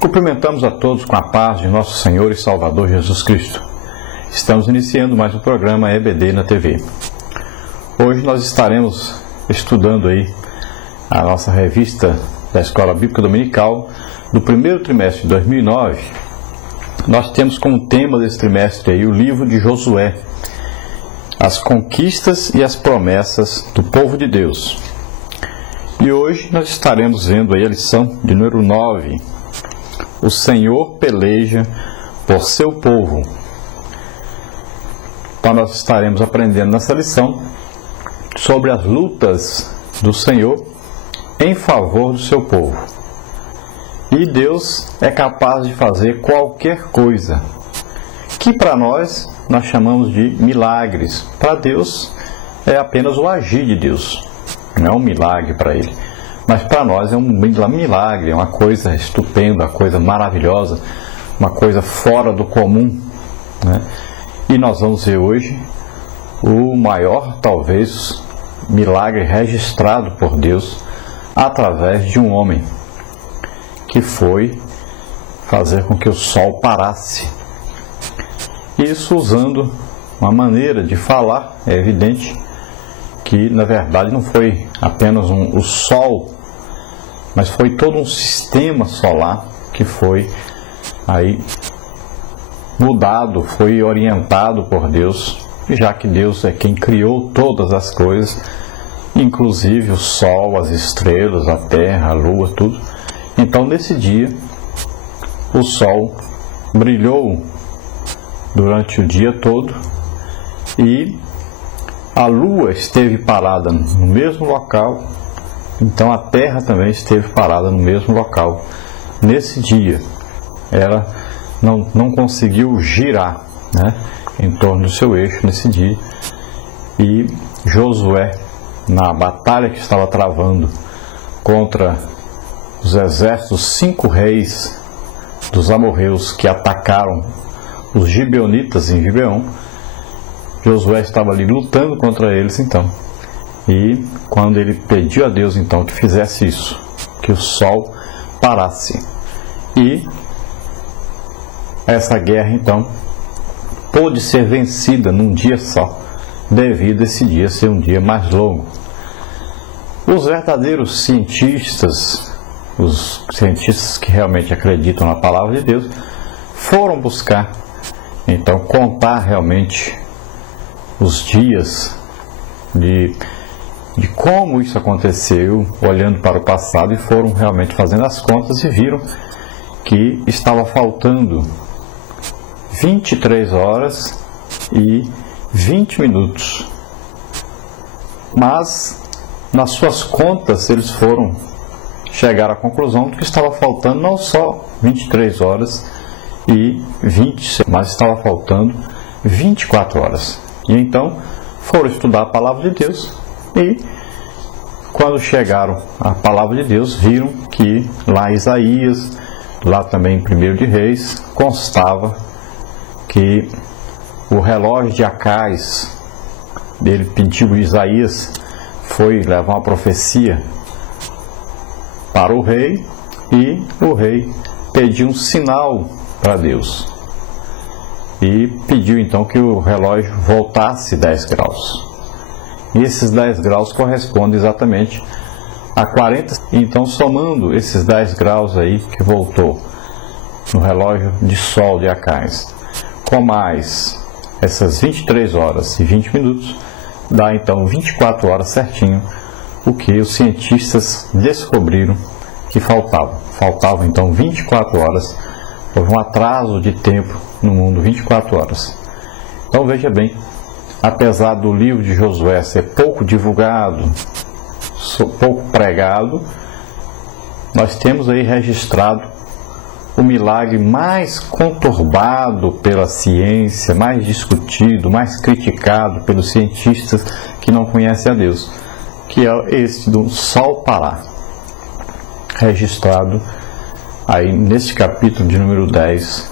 Cumprimentamos a todos com a paz de nosso Senhor e Salvador Jesus Cristo. Estamos iniciando mais um programa EBD na TV. Hoje nós estaremos estudando aí a nossa revista da Escola Bíblica Dominical do primeiro trimestre de 2009. Nós temos como tema desse trimestre aí o livro de Josué, as conquistas e as promessas do povo de Deus. E hoje nós estaremos vendo aí a lição de número 9. O Senhor peleja por seu povo. Então nós estaremos aprendendo nessa lição sobre as lutas do Senhor em favor do seu povo. E Deus é capaz de fazer qualquer coisa, que para nós chamamos de milagres. Para Deus é apenas o agir de Deus, não é um milagre para Ele. Mas para nós é um milagre, é uma coisa estupenda, uma coisa maravilhosa, uma coisa fora do comum, né? E nós vamos ver hoje o maior, talvez, milagre registrado por Deus através de um homem, que foi fazer com que o sol parasse. Isso usando uma maneira de falar, é evidente que na verdade não foi apenas o sol, mas foi todo um sistema solar que foi aí mudado, foi orientado por Deus, já que Deus é quem criou todas as coisas, inclusive o sol, as estrelas, a terra, a lua, tudo. Então nesse dia o sol brilhou durante o dia todo e a lua esteve parada no mesmo local, então a terra também esteve parada no mesmo local. Nesse dia, ela não conseguiu girar, né, em torno do seu eixo nesse dia. E Josué, na batalha que estava travando contra os exércitos, 5 reis dos amorreus que atacaram os gibeonitas em Gibeon, Josué estava ali lutando contra eles então. E quando ele pediu a Deus então que fizesse isso, que o sol parasse, e essa guerra então pôde ser vencida num dia só, devido a esse dia ser um dia mais longo. Os verdadeiros cientistas, os cientistas que realmente acreditam na palavra de Deus, foram buscar então contar realmente os dias de como isso aconteceu, olhando para o passado, e foram realmente fazendo as contas e viram que estava faltando 23 horas e 20 minutos. Mas nas suas contas eles chegaram à conclusão de que estava faltando não só 23 horas e 20, mas estava faltando 24 horas. E então foram estudar a palavra de Deus, e quando chegaram à palavra de Deus, viram que lá em Isaías, lá também em 1 de Reis, constava que o relógio de Acais, ele pediu, Isaías foi levar uma profecia para o rei, e o rei pediu um sinal para Deus. E pediu então que o relógio voltasse 10 graus. E esses 10 graus correspondem exatamente a 40. Então, somando esses 10 graus aí que voltou no relógio de sol de Acais, com mais essas 23 horas e 20 minutos, dá então 24 horas certinho o que os cientistas descobriram que faltava. Faltavam então 24 horas. Houve um atraso de tempo no mundo, 24 horas. Então veja bem, apesar do livro de Josué ser pouco divulgado, pouco pregado, nós temos aí registrado o milagre mais conturbado pela ciência, mais discutido, mais criticado pelos cientistas que não conhecem a Deus, que é esse do sol parar, registrado aí neste capítulo de número 10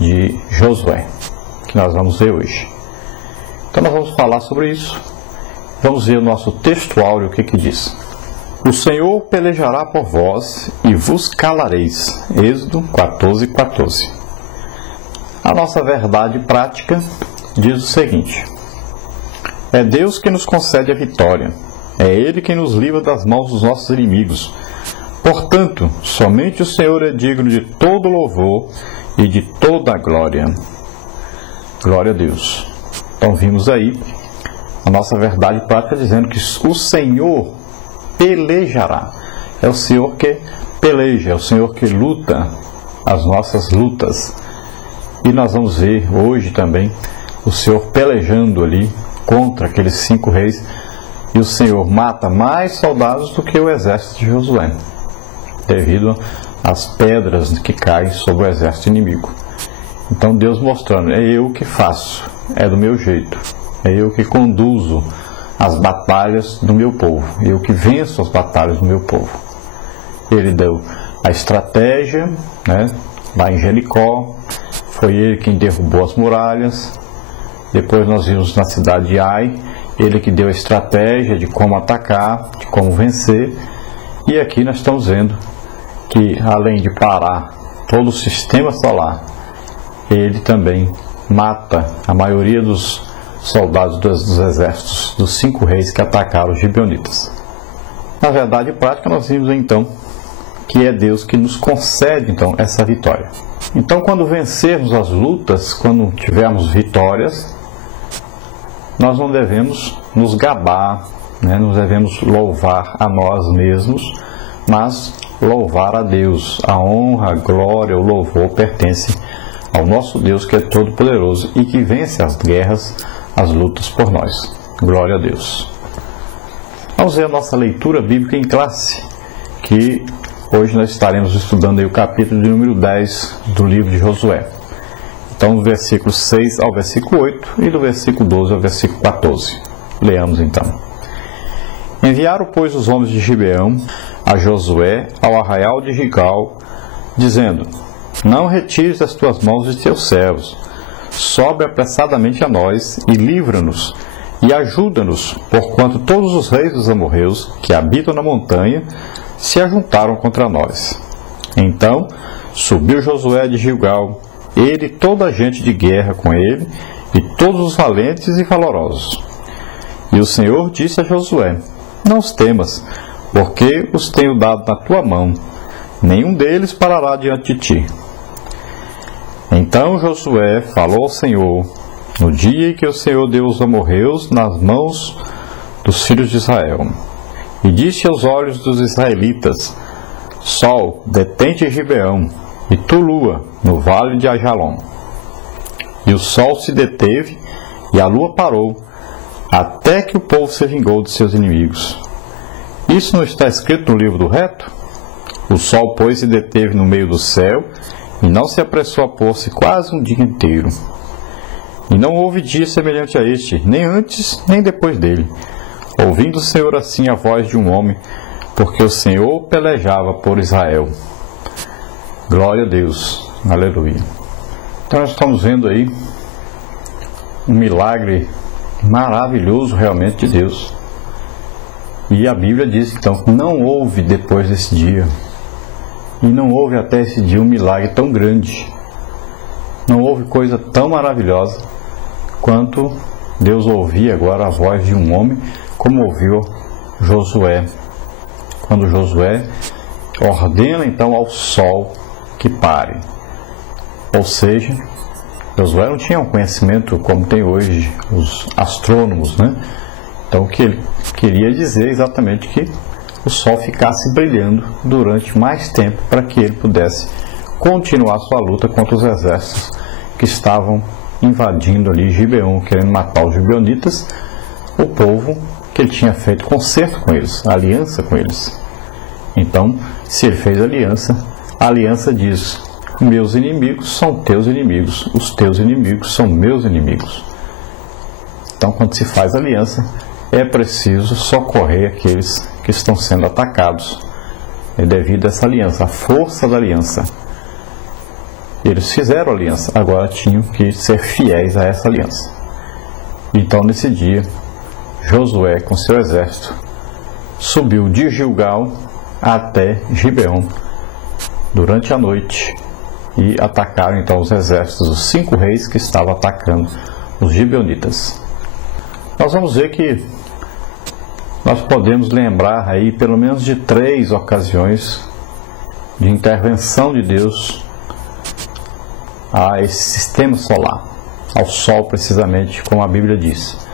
de Josué, que nós vamos ver hoje. Então nós vamos falar sobre isso. Vamos ver o nosso texto áureo, o que diz. O Senhor pelejará por vós e vos calareis. Êxodo 14:14. A nossa verdade prática diz o seguinte: é Deus que nos concede a vitória. É Ele quem nos livra das mãos dos nossos inimigos. Portanto, somente o Senhor é digno de todo louvor e de toda a glória. Glória a Deus. Então vimos aí a nossa verdade prática dizendo que o Senhor pelejará. É o Senhor que peleja, é o Senhor que luta as nossas lutas. E nós vamos ver hoje também o Senhor pelejando ali contra aqueles 5 reis. E o Senhor mata mais soldados do que o exército de Josué, devido às pedras que caem sobre o exército inimigo. Então Deus mostrando, é eu que faço, é do meu jeito, é eu que conduzo as batalhas do meu povo, eu que venço as batalhas do meu povo. Ele deu a estratégia, né, lá em Jericó, foi ele quem derrubou as muralhas. Depois nós vimos na cidade de Ai, ele que deu a estratégia de como atacar, de como vencer. E aqui nós estamos vendo que, além de parar todo o sistema solar, ele também mata a maioria dos soldados dos exércitos dos 5 reis que atacaram os gibeonitas. Na verdade prática, nós vimos então que é Deus que nos concede então essa vitória. Então, quando vencermos as lutas, quando tivermos vitórias, nós não devemos nos gabar, né? Não devemos louvar a nós mesmos, mas louvar a Deus. A honra, a glória, o louvor pertence ao nosso Deus, que é todo-poderoso e que vence as guerras, as lutas por nós. Glória a Deus. Vamos ver a nossa leitura bíblica em classe, que hoje nós estaremos estudando aí o capítulo de número 10 do livro de Josué. Então, do versículo 6 ao versículo 8 e do versículo 12 ao versículo 14. Leamos então. Enviaram, pois, os homens de Gibeão a Josué ao arraial de Gilgal, dizendo: não retires as tuas mãos de teus servos, sobe apressadamente a nós e livra-nos e ajuda-nos, porquanto todos os reis dos amorreus que habitam na montanha se ajuntaram contra nós. Então subiu Josué de Gilgal, ele e toda a gente de guerra com ele, e todos os valentes e valorosos. E o Senhor disse a Josué: não os temas, porque os tenho dado na tua mão, nenhum deles parará diante de ti. Então Josué falou ao Senhor no dia em que o Senhor deu os amorreus nas mãos dos filhos de Israel, e disse aos olhos dos israelitas: Sol, detente em Gibeão, e tu, lua, no vale de Ajalon. E o sol se deteve, e a lua parou, até que o povo se vingou de seus inimigos. Isso não está escrito no livro do reto? O sol, pois, se deteve no meio do céu, e não se apressou a pôr-se quase um dia inteiro. E não houve dia semelhante a este, nem antes, nem depois dele, ouvindo o Senhor assim a voz de um homem, porque o Senhor pelejava por Israel. Glória a Deus. Aleluia. Então nós estamos vendo aí um milagre maravilhoso realmente de Deus. E a Bíblia diz então que não houve depois desse dia, e não houve até esse dia um milagre tão grande, não houve coisa tão maravilhosa quanto Deus ouvir agora a voz de um homem, como ouviu Josué, quando Josué ordena então ao sol que pare. Ou seja, Josué não tinha um conhecimento como tem hoje os astrônomos, né? Então o que ele queria dizer exatamente que o sol ficasse brilhando durante mais tempo, para que ele pudesse continuar sua luta contra os exércitos que estavam invadindo ali Gibeão, querendo matar os gibeonitas, o povo que ele tinha feito concerto com eles, aliança com eles. Então, se ele fez aliança, a aliança diz: meus inimigos são teus inimigos, os teus inimigos são meus inimigos. Então, quando se faz aliança, é preciso socorrer aqueles que estão sendo atacados, devido a essa aliança, a força da aliança. Eles fizeram aliança, agora tinham que ser fiéis a essa aliança. Então, nesse dia, Josué, com seu exército, subiu de Gilgal até Gibeon durante a noite e atacaram então os exércitos dos 5 reis que estavam atacando os gibeonitas. Nós vamos ver que nós podemos lembrar aí pelo menos de 3 ocasiões de intervenção de Deus a esse sistema solar, ao Sol precisamente, como a Bíblia diz.